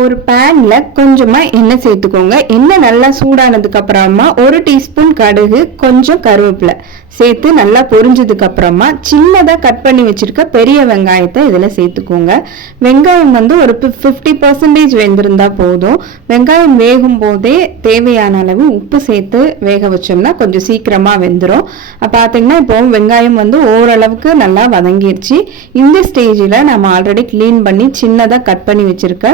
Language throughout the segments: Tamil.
ஒரு பேனில் கொஞ்சமாக எண்ணெய் சேர்த்துக்கோங்க. எண்ணெய் நல்லா சூடானதுக்கு அப்புறமா ஒரு டீஸ்பூன் கடுகு கொஞ்சம் கருவேப்பிலை சேர்த்து நல்லா பொரிஞ்சதுக்கு அப்புறமா சின்னதாக கட் பண்ணி வச்சுருக்க பெரிய வெங்காயத்தை இதில் சேர்த்துக்கோங்க. வெங்காயம் வந்து ஒரு ஃபிஃப்டி பர்சன்டேஜ் வெந்திருந்தா போதும். வெங்காயம் வேகும் போதே தேவையான அளவு உப்பு சேர்த்து வேக வச்சோம்னா கொஞ்சம் சீக்கிரமாக வெந்துடும் பார்த்தீங்கன்னா இப்போ வெங்காயம் வந்து ஓரளவுக்கு நல்லா வதங்கிருச்சு. இந்த ஸ்டேஜில் நம்ம ஆல்ரெடி க்ளீன் பண்ணி சின்னதாக கட் பண்ணி வச்சிருக்க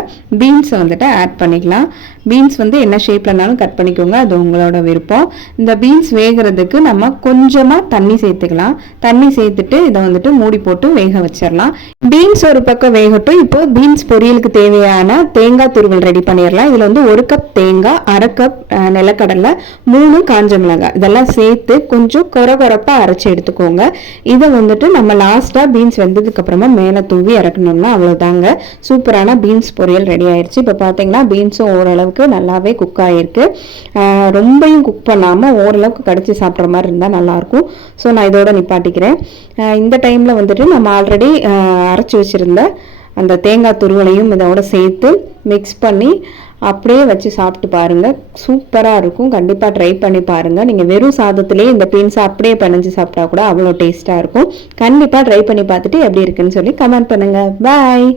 பீன்ஸை வந்துட்டு ஆட் பண்ணிக்கலாம். பீன்ஸ் வந்து என்ன ஷேப்லனாலும் கட் பண்ணிக்கோங்க. அது உங்களோட விருப்பம். இந்த பீன்ஸ் வேகிறதுக்கு நம்ம கொஞ்சமாக தண்ணி சேர்த்துக்கலாம். தண்ணி சேர்த்துட்டு இதை வந்துட்டு மூடி போட்டு வேக வச்சிடலாம். பீன்ஸ் ஒரு பக்கம் வேகட்டும். இப்போ பீன்ஸ் பொரியலுக்கு தேவையான தேங்காய் துருவல் ரெடி பண்ணிடலாம். இதில் வந்து ஒரு கப் தேங்காய் அரை கப் நிலக்கடலை மூணு காஞ்ச மிளகாய். இதெல்லாம் சேர்த்து கொஞ்சம் கொரகொரப்பாக அரைச்சி எடுத்துக்கோங்க. இதை வந்துட்டு நம்ம லாஸ்ட்டாக பீன்ஸ் வெந்ததுக்கப்புறமா மேலே தூவி இறக்கணும்னா அவ்வளோதாங்க சூப்பரான பீன்ஸ் பொரியல் ரெடி ஆகிடும் ஆயிடுச்சு இப்போ பார்த்தீங்கன்னா பீன்ஸும் ஓரளவுக்கு நல்லாவே குக் ஆகிருக்கு ரொம்பையும் குக் பண்ணாமல் ஓரளவுக்கு கடிச்சு சாப்பிட்ற மாதிரி இருந்தால் நல்லாயிருக்கும். ஸோ நான் இதோட நிப்பாட்டிக்கிறேன். இந்த டைமில் வந்துட்டு நம்ம ஆல்ரெடி அரைச்சி வச்சுருந்த அந்த தேங்காய் துருவலையும் இதோட சேர்த்து மிக்ஸ் பண்ணி அப்படியே வச்சு சாப்பிட்டு பாருங்கள் சூப்பராக இருக்கும். கண்டிப்பாக ட்ரை பண்ணி பாருங்கள் நீங்கள் வெறும் சாதத்துலேயே இந்த பீன்ஸை அப்படியே பிணைஞ்சு சாப்பிட்டா கூட அவ்வளோ டேஸ்ட்டாக இருக்கும். கண்டிப்பாக ட்ரை பண்ணி பார்த்துட்டு எப்படி இருக்குன்னு சொல்லி கமெண்ட் பண்ணுங்கள் பாய்